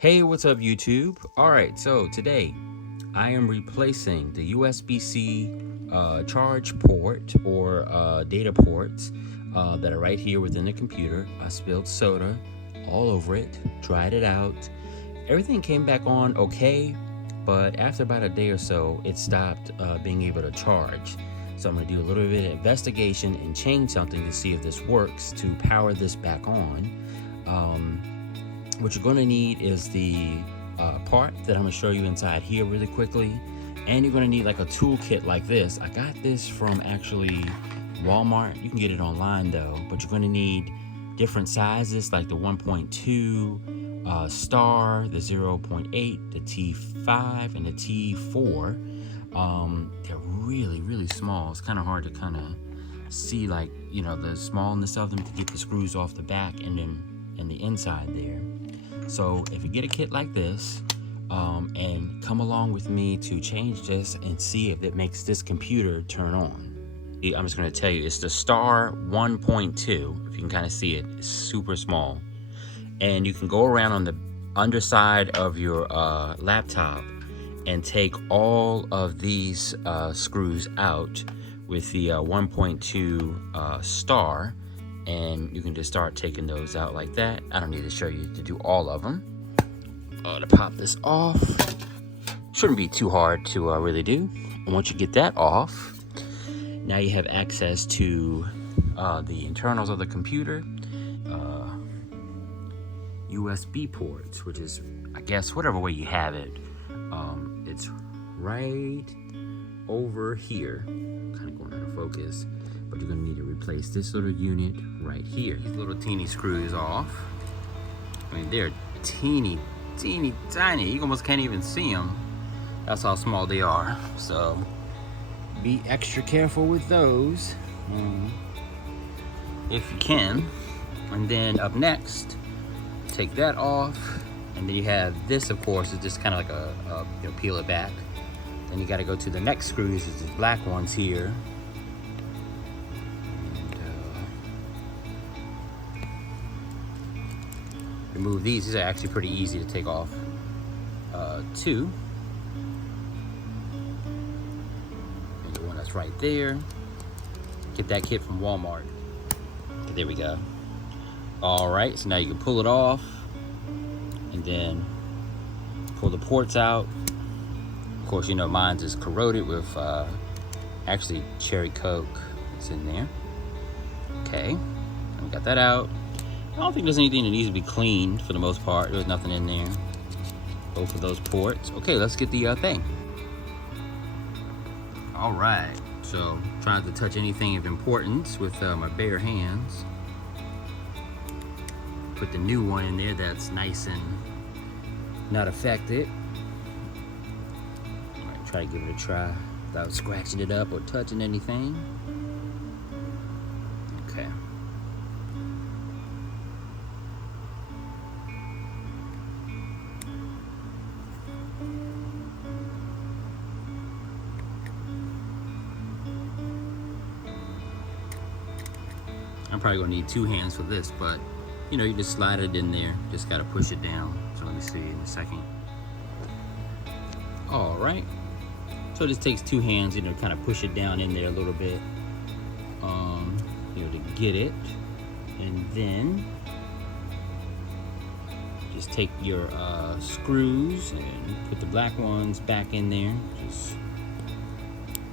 Hey, what's up YouTube? Alright, so today I am replacing the USB-C charge port or data ports that are right here within the computer. I spilled soda all over it, dried it out. Everything came back on okay, but after about a day or so, it stopped being able to charge. So I'm going to do a little bit of investigation and change something to see if this works to power this back on. What you're going to need is the part that I'm going to show you inside here really quickly. And you're going to need like a toolkit like this. I got this from actually Walmart. You can get it online though, but you're going to need different sizes like the 1.2 star, the 0.8, the T5, and the T4. They're really small. It's kind of hard to kind of see, like, you know, the smallness of them to get the screws off the back and then the inside there. So if you get a kit like this and come along with me to change this and see if it makes this computer turn on. I'm just going to tell you, it's the star 1.2. If you can kind of see it, it's super small. And you can go around on the underside of your laptop and take all of these screws out with the 1.2 star, and you can just start taking those out like that. I don't need to show you to do all of them. To pop this off, shouldn't be too hard to really do. And once you get that off, now you have access to the internals of the computer, USB ports, which is, I guess, whatever way you have it. It's right over here. Kind of going out of focus, but you're gonna need to replace this little unit right here. These little teeny screws off. I mean, they're teeny tiny. You almost can't even see them. That's how small they are. So be extra careful with those if you can. And then up next, take that off. And then you have this, of course, is just kind of like you know, peel it back. Then you got to go to the next screws, is the black ones here. And remove these. These are actually pretty easy to take off too. And the one that's right there. Get that kit from Walmart. Okay, there we go. All right, so now you can pull it off. And then pull the ports out. Of course, you know, mine's is corroded with actually cherry Coke. It's in there. Okay, and we got that out. I don't think there's anything that needs to be cleaned for the most part. There's nothing in there. Both of those ports. Okay, let's get the thing. All right, so trying to touch anything of importance with my bare hands. Put the new one in there that's nice and not affected. All right, try to give it a try without scratching it up or touching anything. Okay. I'm probably gonna need two hands for this, but you know, you just slide it in there. Just gotta push it down. So let me see in a second. All right. So it just takes two hands, you know, kind of push it down in there a little bit, you know, to get it. And then just take your screws and put the black ones back in there. Just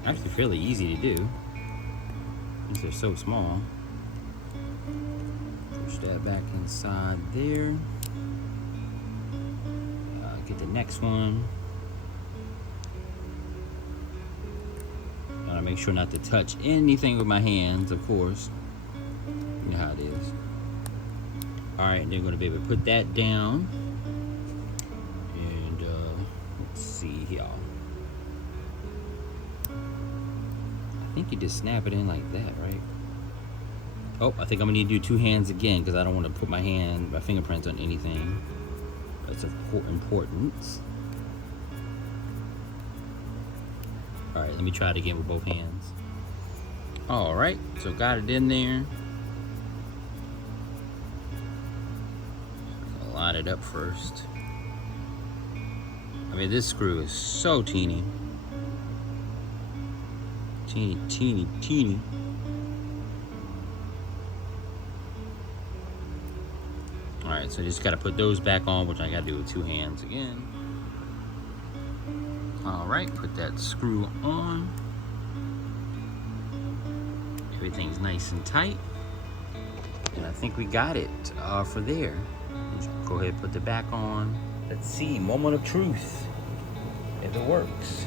actually fairly easy to do. These are so small. Push that back inside there. Get the next one. Gotta make sure not to touch anything with my hands, of course. You know how it is. Alright, and then we're gonna be able to put that down. And let's see here. I think you just snap it in like that, right? Oh, I think I'm gonna need to do two hands again because I don't want to put my fingerprints on anything. That's of importance. All right, let me try it again with both hands. All right, so got it in there. Line it up first. mean, this screw is so teeny. Teeny, teeny, teeny. Alright, so just gotta put those back on, which I gotta do with 2 hands again. Alright, put that screw on. Everything's nice and tight. And I think we got it for there. Just go ahead and put the back on. Let's see, moment of truth. If it works.